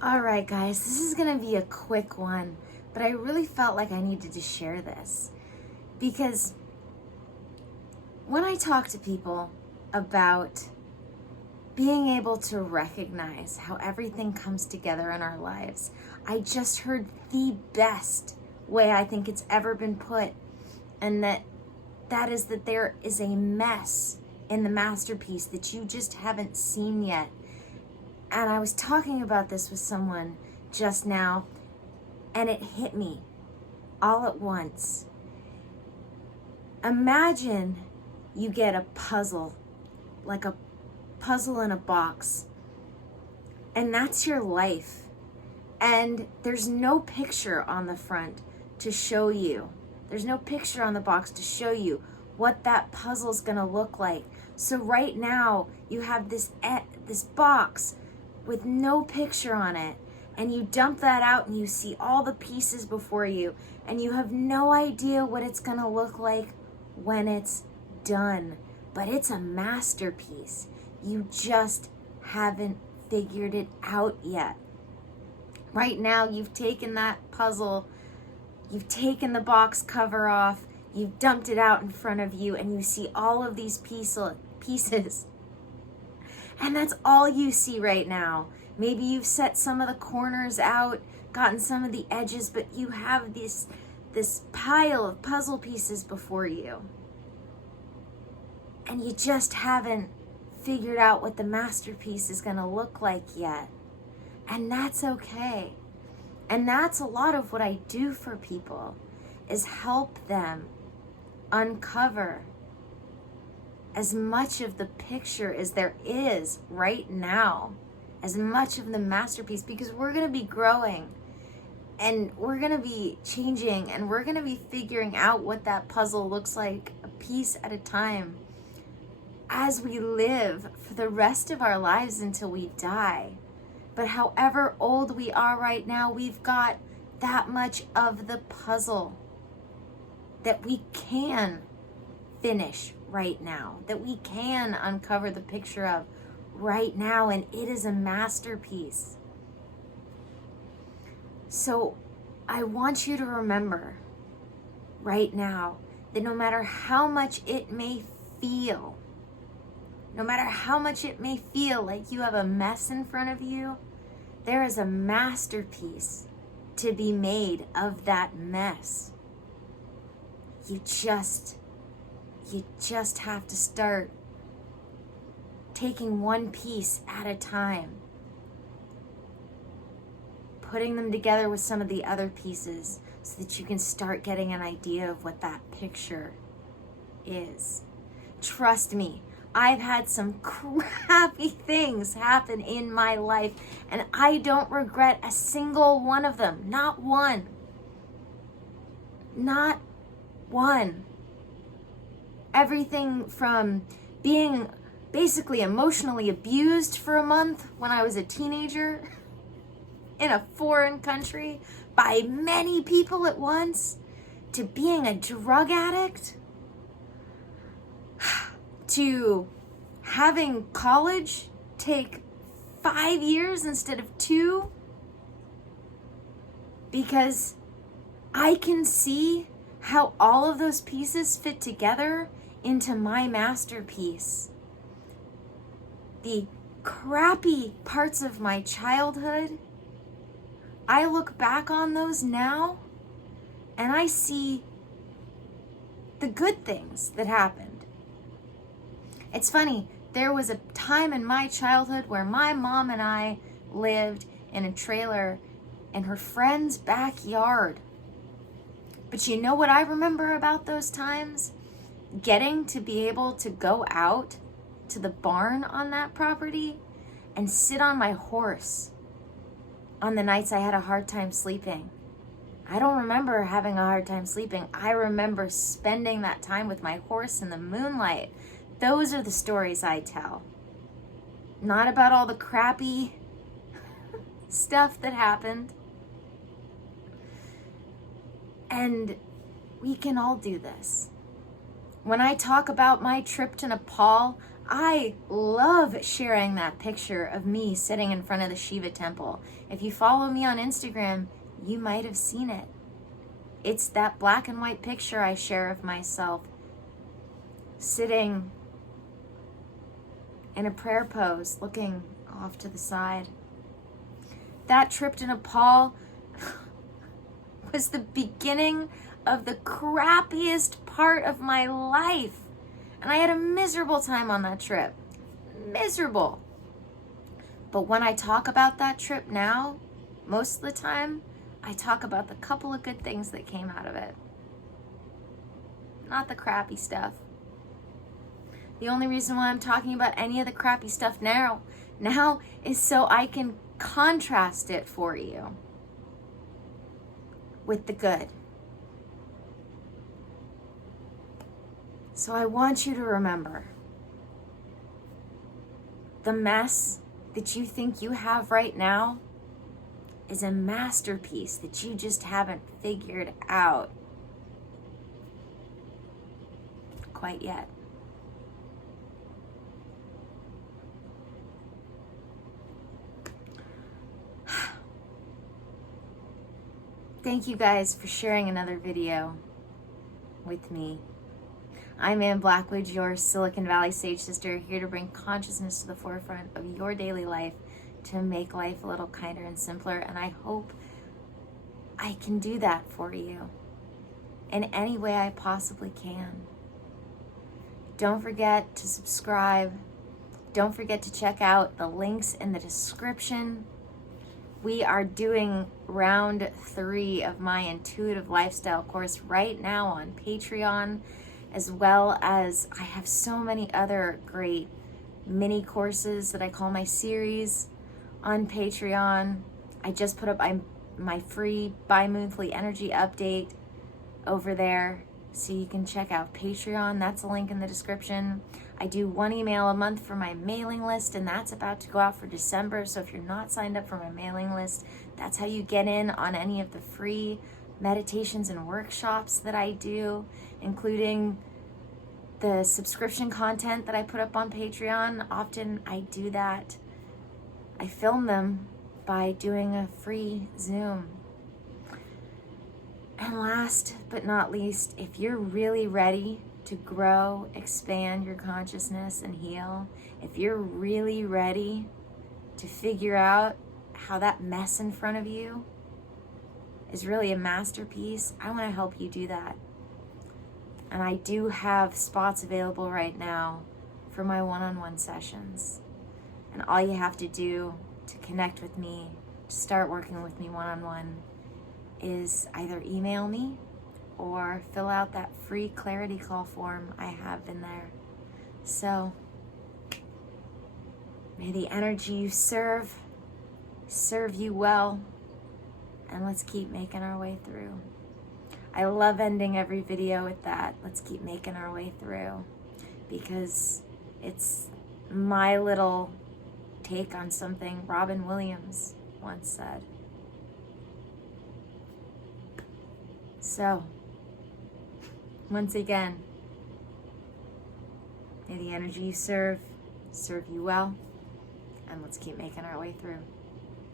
All right, guys, this is going to be a quick one, but I really felt like I needed to share this because when I talk to people about being able to recognize how everything comes together in our lives, I just heard the best way I think it's ever been put, and that is that there is a mess in the masterpiece that you just haven't seen yet. And I was talking about this with someone just now, and it hit me all at once. Imagine you get a puzzle, like a puzzle in a box, and that's your life. And there's no picture on the front to show you. There's no picture on the box to show you what that puzzle's gonna look like. So right now you have this box with no picture on it, and you dump that out and you see all the pieces before you, and you have no idea what it's gonna look like when it's done. But it's a masterpiece. You just haven't figured it out yet. Right now, you've taken that puzzle, you've taken the box cover off, you've dumped it out in front of you, and you see all of these pieces. And that's all you see right now. Maybe you've set some of the corners out, gotten some of the edges, but you have this pile of puzzle pieces before you. And you just haven't figured out what the masterpiece is gonna look like yet. And that's okay. And that's a lot of what I do for people, is help them uncover as much of the picture as there is right now, as much of the masterpiece, because we're going to be growing and we're going to be changing and we're going to be figuring out what that puzzle looks like a piece at a time as we live for the rest of our lives until we die. But however old we are right now, we've got that much of the puzzle that we can finish right now, that we can uncover the picture of right now, and it is a masterpiece. So I want you to remember right now that no matter how much it may feel, like you have a mess in front of you, there is a masterpiece to be made of that mess. You just have to start taking one piece at a time, putting them together with some of the other pieces so that you can start getting an idea of what that picture is. Trust me, I've had some crappy things happen in my life, and I don't regret a single one of them. Not one. Not one. Everything from being basically emotionally abused for a month when I was a teenager in a foreign country by many people at once, to being a drug addict, to having college take 5 years instead of 2, because I can see how all of those pieces fit together into my masterpiece. The crappy parts of my childhood, I look back on those now and I see the good things that happened. It's funny, there was a time in my childhood where my mom and I lived in a trailer in her friend's backyard. But you know what I remember about those times? Getting to be able to go out to the barn on that property and sit on my horse on the nights I had a hard time sleeping. I don't remember having a hard time sleeping. I remember spending that time with my horse in the moonlight. Those are the stories I tell. Not about all the crappy stuff that happened. And we can all do this. When I talk about my trip to Nepal, I love sharing that picture of me sitting in front of the Shiva temple. If you follow me on Instagram, you might have seen it. It's that black and white picture I share of myself sitting in a prayer pose, looking off to the side. That trip to Nepal was the beginning of the crappiest part of my life. And I had a miserable time on that trip. Miserable. But when I talk about that trip now, most of the time, I talk about the couple of good things that came out of it. Not the crappy stuff. The only reason why I'm talking about any of the crappy stuff now is so I can contrast it for you with the good. So I want you to remember, the mess that you think you have right now is a masterpiece that you just haven't figured out quite yet. Thank you guys for sharing another video with me. I'm Ann Blackwood, your Silicon Valley Sage Sister, here to bring consciousness to the forefront of your daily life to make life a little kinder and simpler. And I hope I can do that for you in any way I possibly can. Don't forget to subscribe. Don't forget to check out the links in the description. We are doing round 3 of my intuitive lifestyle course right now on Patreon, as well as I have so many other great mini courses that I call my series on Patreon. I just put up my free bi-monthly energy update over there, so you can check out Patreon. That's a link in the description. I do 1 email a month for my mailing list, and that's about to go out for December. So if you're not signed up for my mailing list, that's how you get in on any of the free meditations and workshops that I do, including the subscription content that I put up on Patreon. Often I do that. I film them by doing a free Zoom. And last but not least, if you're really ready to grow, expand your consciousness and heal, if you're really ready to figure out how that mess in front of you is really a masterpiece, I want to help you do that. And I do have spots available right now for my one-on-one sessions. And all you have to do to connect with me, to start working with me one-on-one, is either email me or fill out that free clarity call form I have in there. So, may the energy you serve you well, and let's keep making our way through. I love ending every video with that. Let's keep making our way through, because it's my little take on something Robin Williams once said. So, once again, may the energy you serve you well, and let's keep making our way through.